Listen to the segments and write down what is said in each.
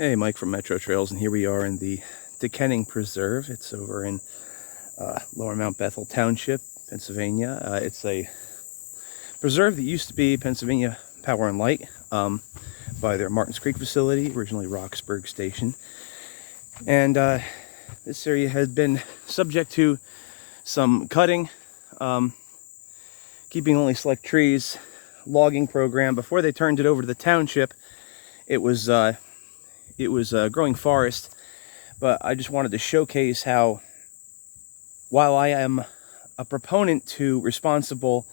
Hey, Mike from Metro Trails, and here we are in the Tekening Preserve. It's over in Lower Mount Bethel Township, Pennsylvania. It's a preserve that used to be Pennsylvania Power and Light by their Martins Creek facility, originally Roxburgh Station. And this area has been subject to some cutting, keeping only select trees, logging program. Before they turned it over to the township, it was growing forest. But I just wanted to showcase how, while I am a proponent to responsible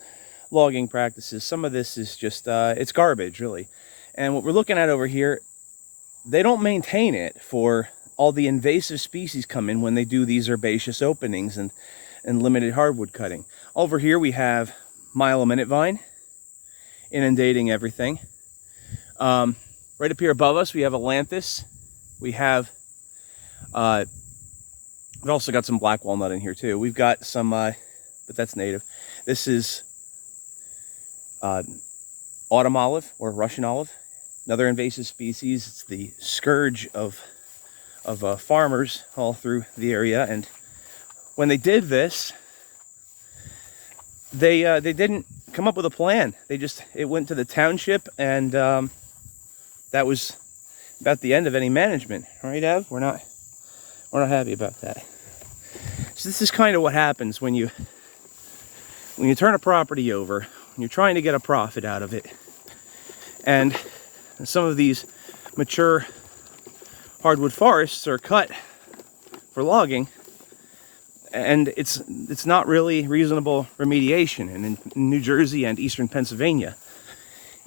logging practices, some of this is just it's garbage, really. And what we're looking at over here, they don't maintain it for all the invasive species come in when they do these herbaceous openings and limited hardwood cutting. Over here we have mile-a-minute vine inundating everything. Right up here above us we have Atlantis. We have we've also got some black walnut in here too. We've got some but that's native. This is autumn olive or Russian olive, another invasive species. It's the scourge of farmers all through the area. And when they did this, they didn't come up with a plan. It went to the township, and that was about the end of any management, right, Ev? We're not happy about that. So this is kind of what happens when you turn a property over, when you're trying to get a profit out of it, and some of these mature hardwood forests are cut for logging, and it's not really reasonable remediation. And in New Jersey and eastern Pennsylvania,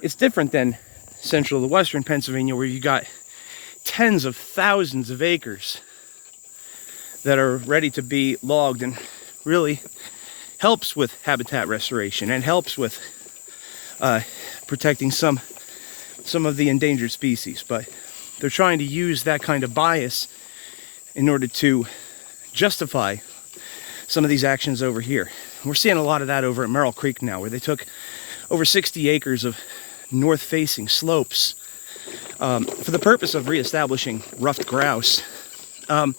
it's different than central to western Pennsylvania, where you got tens of thousands of acres that are ready to be logged, and really helps with habitat restoration and helps with protecting some of the endangered species. But they're trying to use that kind of bias in order to justify some of these actions over here. We're seeing a lot of that over at Merrill Creek now, where they took over 60 acres of north-facing slopes for the purpose of reestablishing ruffed grouse. A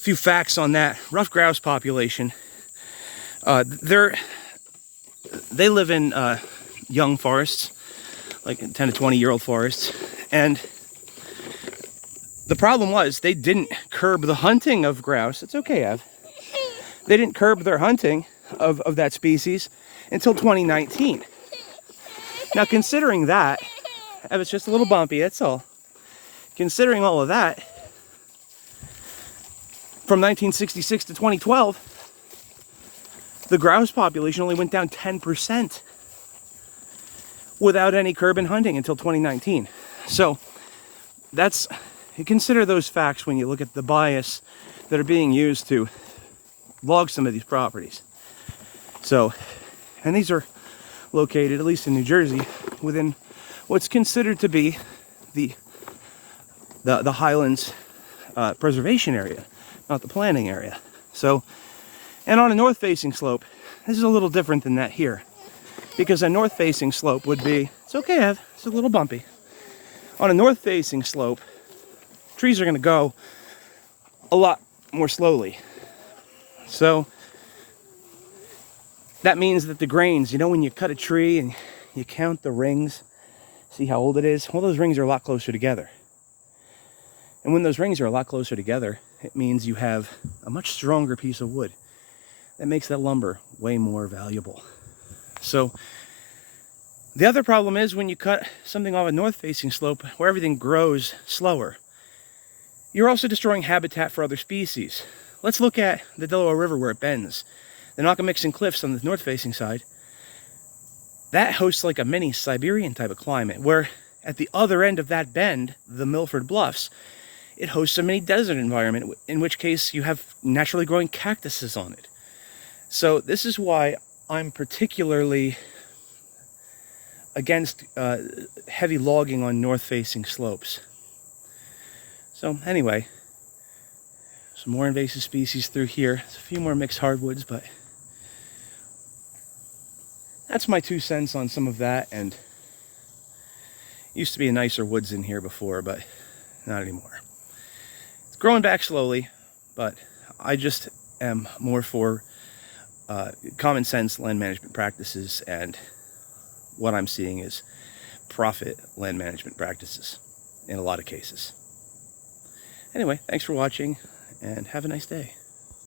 few facts on that. Ruffed grouse population, they live in young forests, like 10 to 20-year-old forests, and the problem was they didn't curb the hunting of grouse. It's okay, Ev. They didn't curb their hunting of that species until 2019. Now, considering that, Ev, it's just a little bumpy, that's all. Considering all of that, from 1966 to 2012, the grouse population only went down 10% without any curb and hunting until 2019. So you consider those facts when you look at the bias that are being used to log some of these properties. So, and these are located, at least in New Jersey, within what's considered to be the Highlands preservation area, not the planting area. So, and on a north-facing slope, this is a little different than that here, because a north-facing slope would be, it's okay, Ev, it's a little bumpy. On a north-facing slope, trees are going to go a lot more slowly. So that means that the grains, you know, when you cut a tree and you count the rings, see how old it is? Well, those rings are a lot closer together. And when those rings are a lot closer together, it means you have a much stronger piece of wood. That makes that lumber way more valuable. So the other problem is when you cut something off a north-facing slope where everything grows slower, you're also destroying habitat for other species. Let's look at the Delaware River where it bends. The Nockamixon Cliffs on the north-facing side, that hosts like a mini Siberian type of climate, where at the other end of that bend, the Milford Bluffs, it hosts a mini desert environment, in which case you have naturally growing cactuses on it. So this is why I'm particularly against heavy logging on north-facing slopes. So anyway, some more invasive species through here. There's a few more mixed hardwoods, but that's my 2 cents on some of that. And used to be a nicer woods in here before, but not anymore. It's growing back slowly, but I just am more for common sense land management practices, and what I'm seeing is profit land management practices in a lot of cases. Anyway, thanks for watching, and have a nice day.